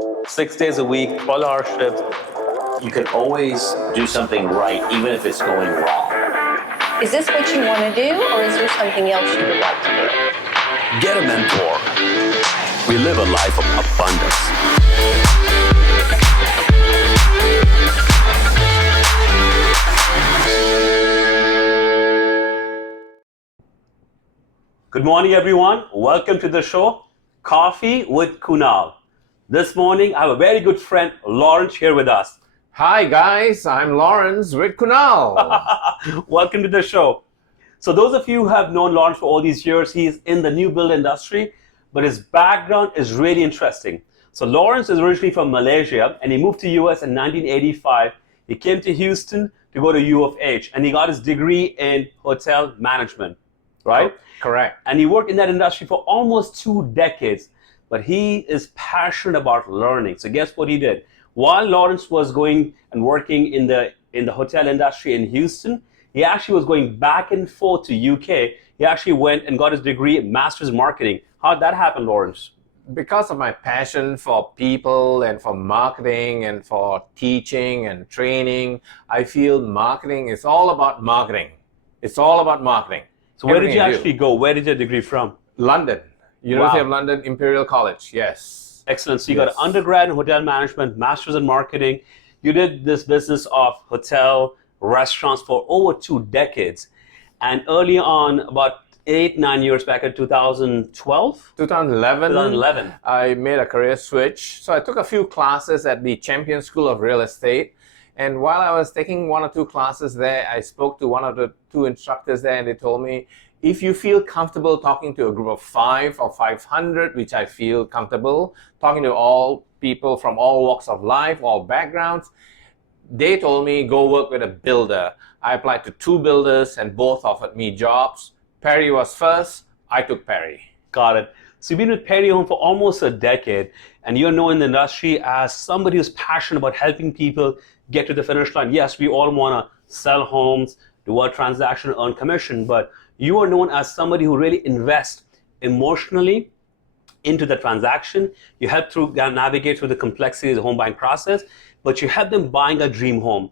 6 days a week, 12-hour shifts. You can always do something right, even if it's going wrong. Is this what you want to do, or is there something else you would like to do? Get a mentor. We live a life of abundance. Good morning, everyone. Welcome to the show, Coffee with Kunal. This morning, I have a very good friend, Lawrence, here with us. Hi guys, I'm Lawrence with Kunal. Welcome to the show. So those of you who have known Lawrence for all these years, he's in the new build industry, but his background is really interesting. So Lawrence is originally from Malaysia, and he moved to US in 1985. He came to Houston to go to U of H, and he got his degree in hotel management, right? Correct. And he worked in that industry for almost 2 decades, but he is passionate about learning. So guess what he did? While Lawrence was going and working in the hotel industry in Houston, he actually was going back and forth to UK. He actually went and got his degree, Master's Marketing. How did that happen, Lawrence? Because of my passion for people and for marketing and for teaching and training, I feel marketing is all about marketing. It's all about marketing. So where did you actually go? Where did your degree from? London. University Wow. of London, Imperial College, yes. Excellent. So you got an undergrad in hotel management, master's in marketing. You did this business of hotel, restaurants for over 2 decades. And early on, about 8-9 years back in 2012? 2011, I made a career switch. So I took a few classes at the Champion School of Real Estate. And while I was taking 1 or 2 classes there, I spoke to 1 or 2 instructors there, and they told me, if you feel comfortable talking to a group of 5 or 500, which I feel comfortable, talking to all people from all walks of life, all backgrounds, they told me, go work with a builder. I applied to 2 builders, and both offered me jobs. Perry was first. I took Perry. Got it. So you've been with Perry Home for almost a decade, and you're known in the industry as somebody who's passionate about helping people get to the finish line. Yes, we all want to sell homes, do a transaction, earn commission, but you are known as somebody who really invests emotionally into the transaction. You help navigate through the complexities of the home buying process, but you help them buying a dream home.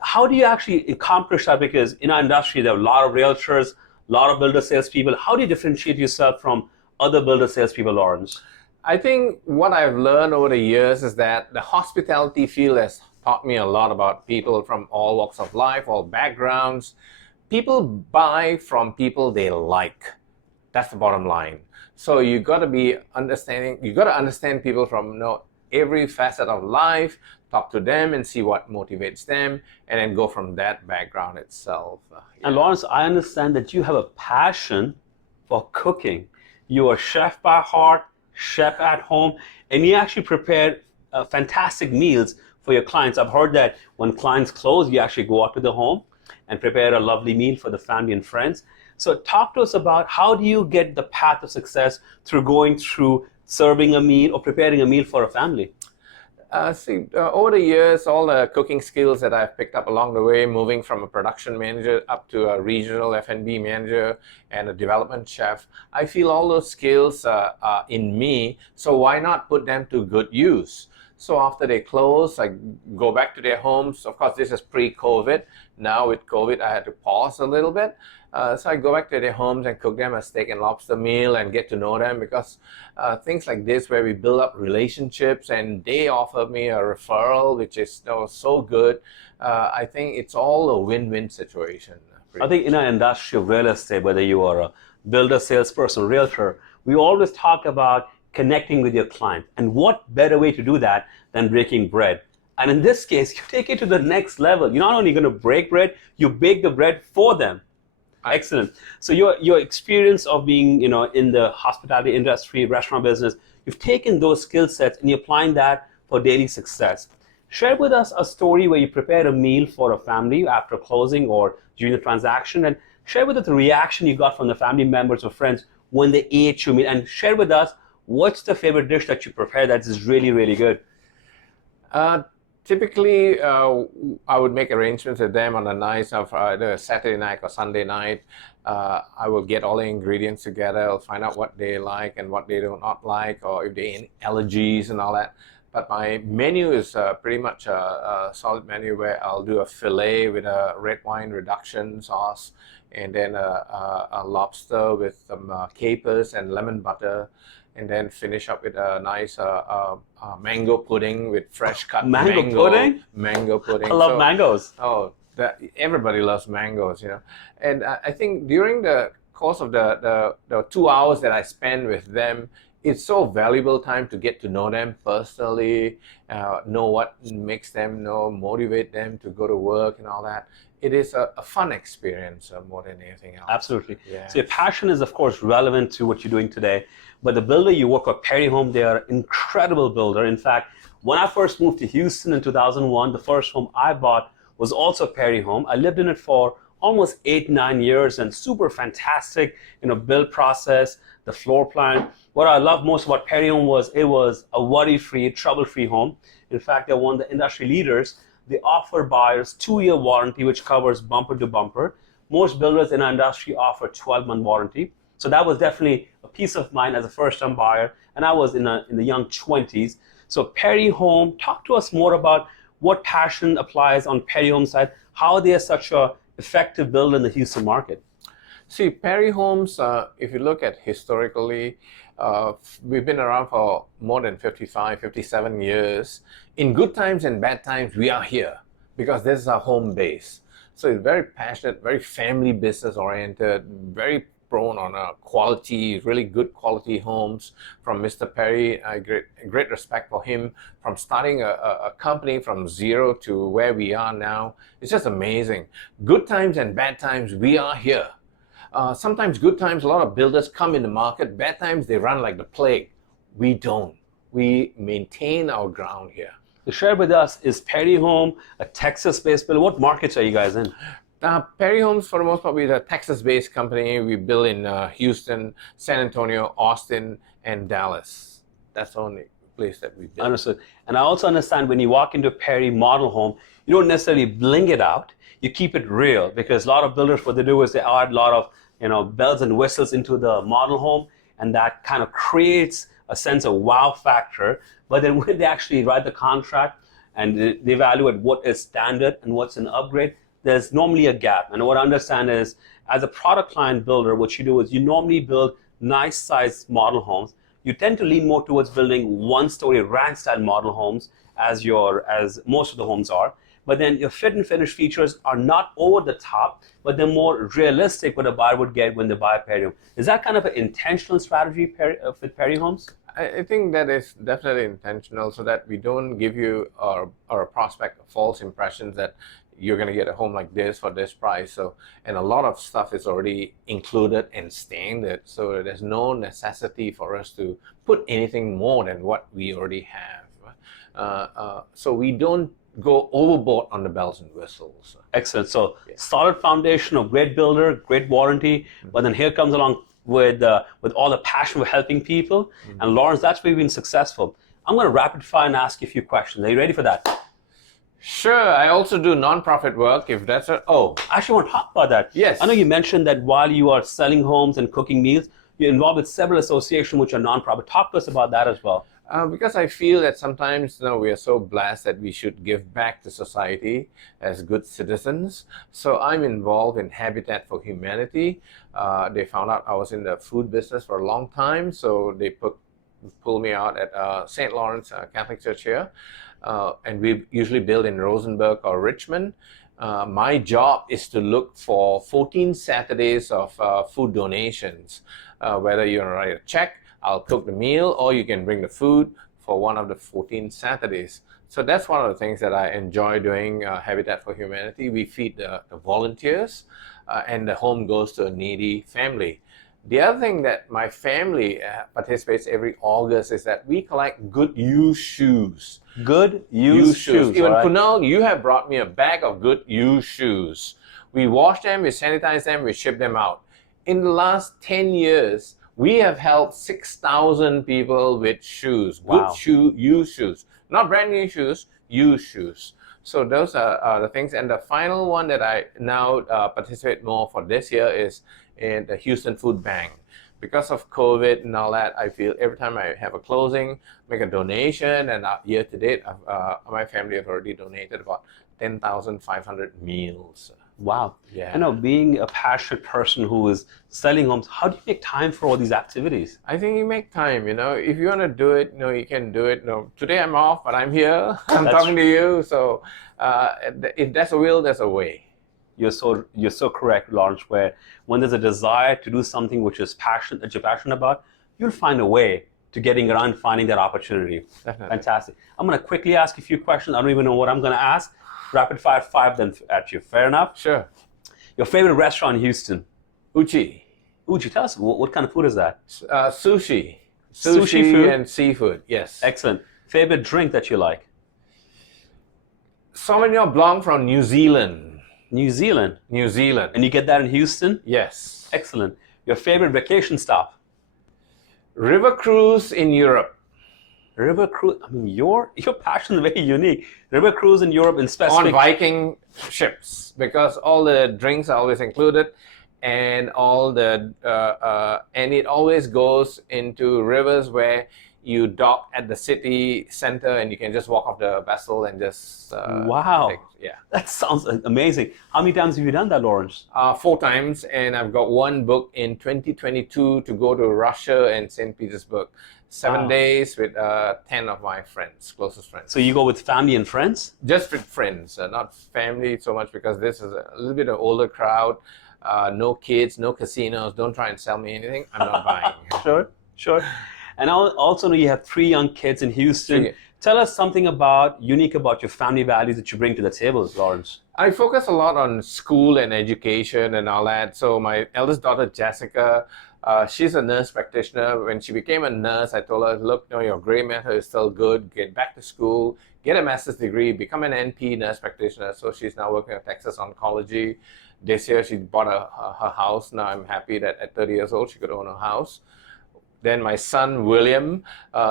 How do you actually accomplish that? Because in our industry, there are a lot of realtors, a lot of builder salespeople. How do you differentiate yourself from other builder salespeople, Lawrence? I think what I've learned over the years is that the hospitality field has taught me a lot about people from all walks of life, all backgrounds. People buy from people they like. That's the bottom line. So you got to be understanding. You got to understand people from every facet of life. Talk to them and see what motivates them, and then go from that background itself. And Lawrence, I understand that you have a passion for cooking. You are a chef by heart, chef at home, and you actually prepare fantastic meals for your clients. I've heard that when clients close, you actually go out to the home and prepare a lovely meal for the family and friends. So talk to us about how do you get the path of success through going through serving a meal or preparing a meal for a family? Over the years, all the cooking skills that I've picked up along the way, moving from a production manager up to a regional F&B manager and a development chef, I feel all those skills are in me, so why not put them to good use? So after they close, I go back to their homes. Of course, this is pre-COVID. Now with COVID, I had to pause a little bit. So I go back to their homes and cook them a steak and lobster meal and get to know them, because things like this where we build up relationships and they offer me a referral, which is so good. I think it's all a win-win situation. I think in our industry of real estate, whether you are a builder, salesperson, realtor, we always talk about connecting with your client. And what better way to do that than breaking bread? And in this case, you take it to the next level. You're not only going to break bread, you bake the bread for them. Excellent. So your experience of being, in the hospitality industry, restaurant business, you've taken those skill sets and you're applying that for daily success. Share with us a story where you prepared a meal for a family after closing or during the transaction, and share with us the reaction you got from the family members or friends when they ate your meal, and share with us what's the favorite dish that you prepare that is really, really good. Typically, I would make arrangements with them on the nights of either Saturday night or Sunday night. I will get all the ingredients together. I'll find out what they like and what they do not like, or if they have allergies and all that. But my menu is pretty much a solid menu where I'll do a fillet with a red wine reduction sauce, and then a lobster with some capers and lemon butter, and then finish up with a nice mango pudding with fresh cut Mango pudding? Mango pudding. I love mangoes. Oh, everybody loves mangoes, And I think during the course of the 2 hours that I spend with them, it's so valuable time to get to know them personally, know what makes them motivate them to go to work and all that. It is a fun experience more than anything else. Absolutely. Yeah. So your passion is, of course, relevant to what you're doing today. But the builder you work with, Perry Home, they are an incredible builder. In fact, when I first moved to Houston in 2001, the first home I bought was also Perry Home. I lived in it for almost 8-9 years, and super fantastic, build process, the floor plan. What I love most about Perry Home was it was a worry-free, trouble-free home. In fact, they're one of the industry leaders. They offer buyers 2-year warranty, which covers bumper to bumper. Most builders in our industry offer 12-month warranty. So that was definitely a peace of mind as a first-time buyer, and I was in the young 20s. So Perry Home, talk to us more about what passion applies on Perry Home's side, how they are such a effective builder in the Houston market. See, Perry Homes, if you look at historically, we've been around for more than 55, 57 years. In good times and bad times, we are here because this is our home base. So it's very passionate, very family business oriented, very prone on quality, really good quality homes from Mr. Perry. Great respect for him from starting a company from zero to where we are now. It's just amazing. Good times and bad times, we are here. Sometimes good times, a lot of builders come in the market. Bad times, they run like the plague. We don't. We maintain our ground here. So share with us, is Perry Home a Texas-based builder? What markets are you guys in? Perry Homes, for the most part, we're a Texas-based company. We build in Houston, San Antonio, Austin, and Dallas. That's the only place that we build. Understood. And I also understand when you walk into a Perry model home, you don't necessarily bling it out. You keep it real, because a lot of builders, what they do is they add a lot of bells and whistles into the model home, and that kind of creates a sense of wow factor. But then when they actually write the contract and they evaluate what is standard and what's an upgrade, there's normally a gap. And what I understand is, as a product line builder, what you do is you normally build nice sized model homes. You tend to lean more towards building one-story ranch style model homes as most of the homes are. But then your fit and finish features are not over the top, but they're more realistic what a buyer would get when they buy a Perry home. Is that kind of an intentional strategy with Perry Homes? I think that is definitely intentional, so that we don't give you or a prospect false impressions that you're going to get a home like this for this price. So, and a lot of stuff is already included and standard, so there's no necessity for us to put anything more than what we already have. So we don't go overboard on the bells and whistles. Excellent. So solid foundation of great builder, great warranty, but then here comes along with all the passion for helping people. And Lawrence, that's where we've been successful. I'm going to rapid fire and ask you a few questions. Are you ready for that? Sure. I also do nonprofit work, if that's I actually want to talk about that. Yes. I know you mentioned that while you are selling homes and cooking meals, you're involved with several associations which are nonprofit. Talk to us about that as well. Because I feel that sometimes we are so blessed that we should give back to society as good citizens. So I'm involved in Habitat for Humanity. They found out I was in the food business for a long time, so they pulled me out at St. Lawrence Catholic Church here. And we usually build in Rosenberg or Richmond. My job is to look for 14 Saturdays of food donations. Whether you want to write a check, I'll cook the meal, or you can bring the food for one of the 14 Saturdays. So that's one of the things that I enjoy doing, Habitat for Humanity. We feed the volunteers, and the home goes to a needy family. The other thing that my family participates every August is that we collect good used shoes. Good used shoes. Even right? Kunal, you have brought me a bag of good used shoes. We wash them, we sanitize them, we ship them out. In the last 10 years, we have helped 6,000 people with shoes. Wow. Good used shoes. Not brand new shoes, used shoes. So those are the things. And the final one that I now participate more for this year is in the Houston Food Bank. because of COVID and all that, I feel every time I have a closing, make a donation, and year to date, my family have already donated about 10,500 meals. Wow. Yeah. I know, being a passionate person who is selling homes, how do you make time for all these activities? I think you make time, if you want to do it, you can do it. Today I'm off, but I'm here. I'm That's talking to you. So if there's a will, there's a way. You're so correct, Lawrence, where when there's a desire to do something which is that you're passionate about, you'll find a way to getting around finding that opportunity. Definitely. Fantastic. I'm going to quickly ask a few questions. I don't even know what I'm going to ask. Rapid fire 5 then at you. Fair enough? Sure. Your favorite restaurant in Houston? Uchi. Uchi, tell us, what kind of food is that? Sushi. Sushi food? And seafood, yes. Excellent. Favorite drink that you like? Sauvignon Blanc from New Zealand. New Zealand. New Zealand. And you get that in Houston? Yes. Excellent. Your favorite vacation stop? River cruise in Europe. River cruise. I mean, your passion is very unique. River cruise in Europe in specific. On Viking ships, because all the drinks are always included, and all the and it always goes into rivers where you dock at the city center, and you can just walk off the vessel and just Wow. yeah. That sounds amazing. How many times have you done that, Lawrence? 4 times, and I've got one book in 2022 to go to Russia and St. Petersburg. 7 Wow. days with 10 of my friends, closest friends. So you go with family and friends? Just with friends, not family so much, because this is a little bit of older crowd. No kids, no casinos. Don't try and sell me anything. I'm not buying. Sure. And I also know you have 3 young kids in Houston. 3. Tell us something unique about your family values that you bring to the table, Lawrence. I focus a lot on school and education and all that. So my eldest daughter, Jessica, she's a nurse practitioner. When she became a nurse, I told her, look, your gray matter is still good. Get back to school, get a master's degree, become an NP nurse practitioner. So she's now working at Texas Oncology. This year, she bought her house. Now I'm happy that at 30 years old, she could own a house. Then my son, William,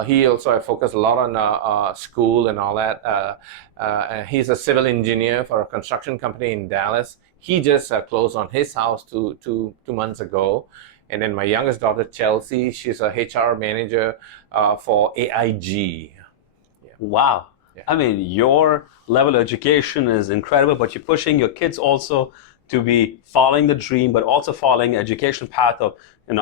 he also, I focus a lot on school and all that. He's a civil engineer for a construction company in Dallas. He just closed on his house two months ago. And then my youngest daughter, Chelsea, she's a HR manager for AIG. Yeah. Wow. Yeah. I mean, your level of education is incredible, but you're pushing your kids also to be following the dream, but also following education path of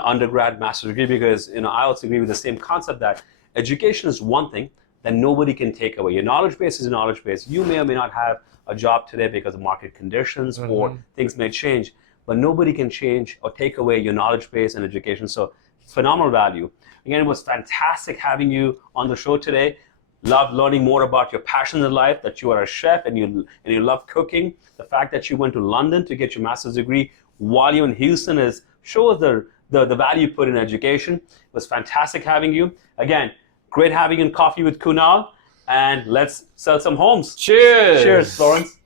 undergrad, master's degree, because I also agree with the same concept that education is one thing that nobody can take away. Your knowledge base is a knowledge base. You may or may not have a job today because of market conditions or things may change, but nobody can change or take away your knowledge base and education. So phenomenal value. Again, it was fantastic having you on the show today. Love learning more about your passion in life, that you are a chef and you love cooking. The fact that you went to London to get your master's degree while you're in Houston shows the value you put in education. It was fantastic having you. Again, great having you in Coffee with Kunal, and let's sell some homes. Cheers! Cheers, Lawrence.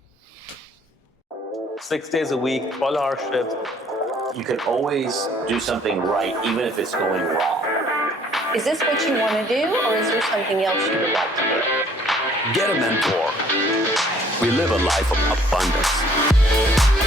6 days a week, 12-hour shifts. You can always do something right, even if it's going wrong. Is this what you want to do, or is there something else you would like to do? Get a mentor. We live a life of abundance.